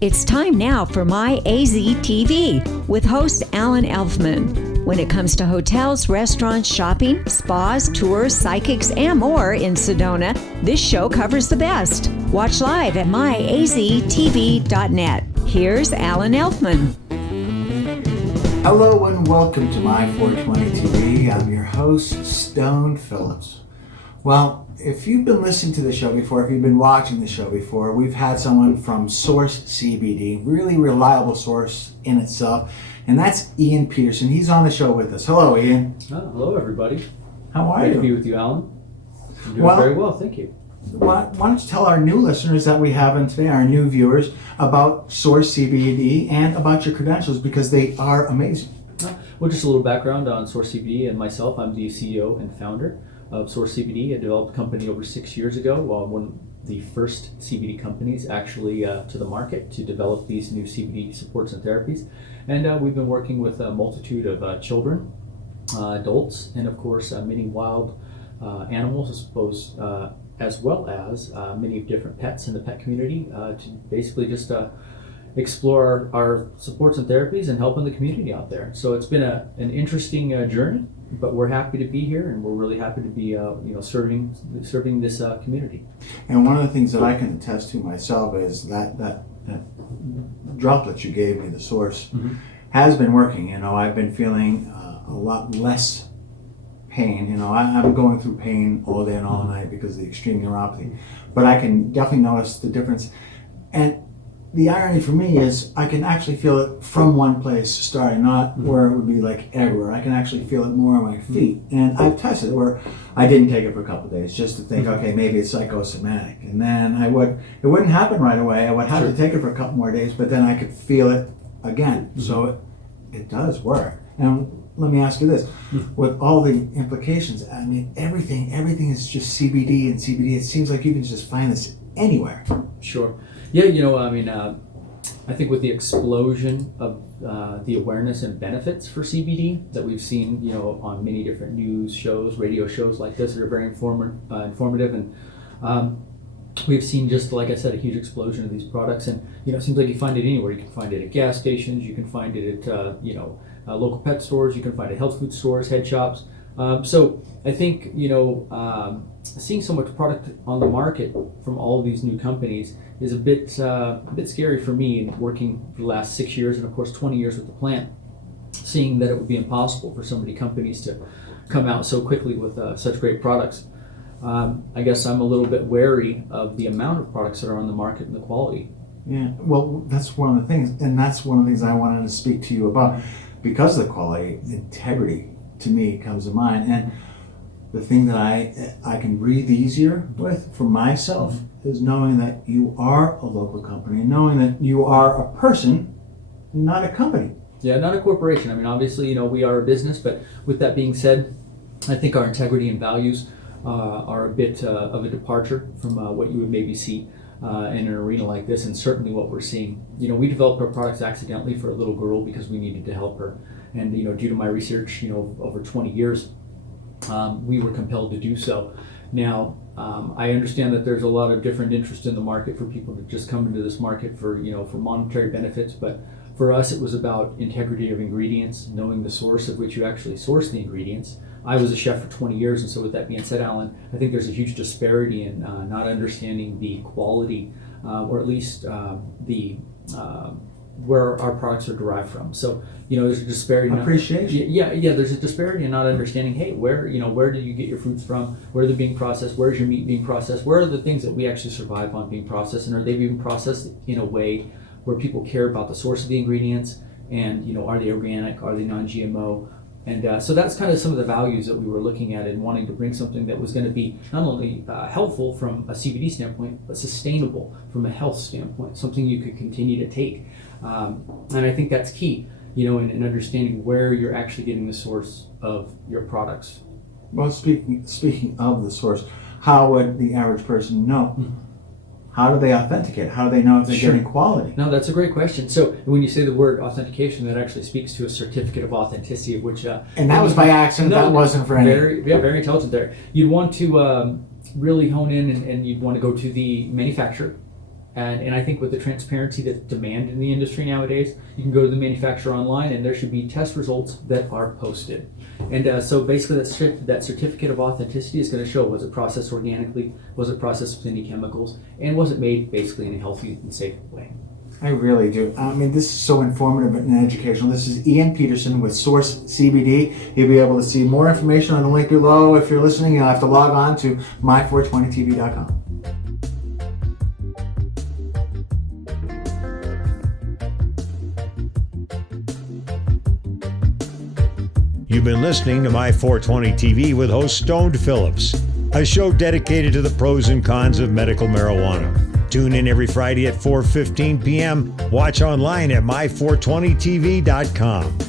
It's time now for My AZ TV with host Alan Elfman. When it comes to hotels, restaurants, shopping, spas, tours, psychics, and more in Sedona, this show covers the best. Watch live at myaztv.net. Here's Alan Elfman. Hello and welcome to My 420 TV. I'm your host, Stone Phillips. Well, if you've been listening to the show before, if you've been watching the show before, we've had someone from Source CBD, really reliable source in itself, and that's Ian Pedersen. He's on the show with us. Hello, Ian. Oh, hello, everybody. How are Great you? to be with you, Alan. I'm doing very well, thank you. Why don't you tell our new listeners that we have in today, our new viewers, about Source CBD and about your credentials, because they are amazing. Well, just a little background on Source CBD and myself. I'm the CEO and founder of Source CBD. I developed a company over 6 years ago, one of the first CBD companies actually to the market to develop these new CBD supports and therapies. And we've been working with a multitude of children, adults, and of course many wild animals, I suppose, as well as many different pets in the pet community to basically just explore our supports and therapies and helping the community out there. So it's been an interesting journey, but we're happy to be here, and we're really happy to be serving this community. And one of the things that I can attest to myself is that droplet you gave me, the Source, has been working. I've been feeling a lot less pain. I'm going through pain all day and all night because of the extreme neuropathy, but I can definitely notice the difference. And the irony for me is I can actually feel it from one place starting, not where it would be like everywhere. I can actually feel it more on my feet. And I've tested where I didn't take it for a couple of days just to think, okay, maybe it's psychosomatic. And then it wouldn't happen right away. I would have to take it for a couple more days, but then I could feel it again. So it does work. And let me ask you this, with all the implications, I mean, everything is just CBD and CBD. It seems like you can just find this anywhere. Sure. Yeah, I think with the explosion of the awareness and benefits for CBD that we've seen, on many different news shows, radio shows like this that are very informative, and we've seen, just like I said, a huge explosion of these products. And it seems like you find it anywhere. You can find it at gas stations, you can find it at local pet stores, you can find it at health food stores, head shops. So I think seeing so much product on the market from all of these new companies is a bit scary for me, working for the last 6 years and of course 20 years with the plant, seeing that it would be impossible for so many companies to come out so quickly with such great products. I guess I'm a little bit wary of the amount of products that are on the market and the quality. Yeah, well, that's one of the things, and that's one of the things I wanted to speak to you about. Because of the quality, integrity to me comes to mind. And the thing that I can breathe easier with for myself is knowing that you are a local company, and knowing that you are a person, not a company. Yeah, not a corporation. I mean, obviously, we are a business, but with that being said, I think our integrity and values are a bit of a departure from what you would maybe see in an arena like this, and certainly what we're seeing. We developed our products accidentally for a little girl because we needed to help her. And due to my research, over 20 years, we were compelled to do so. Now, I understand that there's a lot of different interest in the market for people to just come into this market for monetary benefits, but for us it was about integrity of ingredients, knowing the source of which you actually source the ingredients. I was a chef for 20 years, and so with that being said, Alan, I think there's a huge disparity in not understanding the quality, or at least where our products are derived from. So there's a disparity. Appreciation. Yeah. There's a disparity in not understanding. Hey, where do you get your fruits from? Where are they being processed? Where's your meat being processed? Where are the things that we actually survive on being processed? And are they being processed in a way where people care about the source of the ingredients? And are they organic? Are they non-GMO? And so that's kind of some of the values that we were looking at and wanting to bring something that was going to be not only helpful from a CBD standpoint, but sustainable from a health standpoint, something you could continue to take. And I think that's key, in understanding where you're actually getting the source of your products. Well, speaking of the source, how would the average person know? How do they authenticate? How do they know if they're getting quality? No, that's a great question. So when you say the word authentication, that actually speaks to a certificate of authenticity, of which... and that was by accident. That wasn't for any... Very intelligent there. You'd want to really hone in, and you'd want to go to the manufacturer And I think with the transparency that's demanded in the industry nowadays, you can go to the manufacturer online and there should be test results that are posted. And so basically that certificate of authenticity is going to show, was it processed organically, was it processed with any chemicals, and was it made basically in a healthy and safe way. I really do. I mean, this is so informative and educational. This is Ian Pedersen with Source CBD. You'll be able to see more information on the link below. If you're listening, you'll have to log on to my420tv.com. You've been listening to My 420 TV with host Stoned Phillips, a show dedicated to the pros and cons of medical marijuana. Tune in every Friday at 4:15 p.m. Watch online at my420tv.com.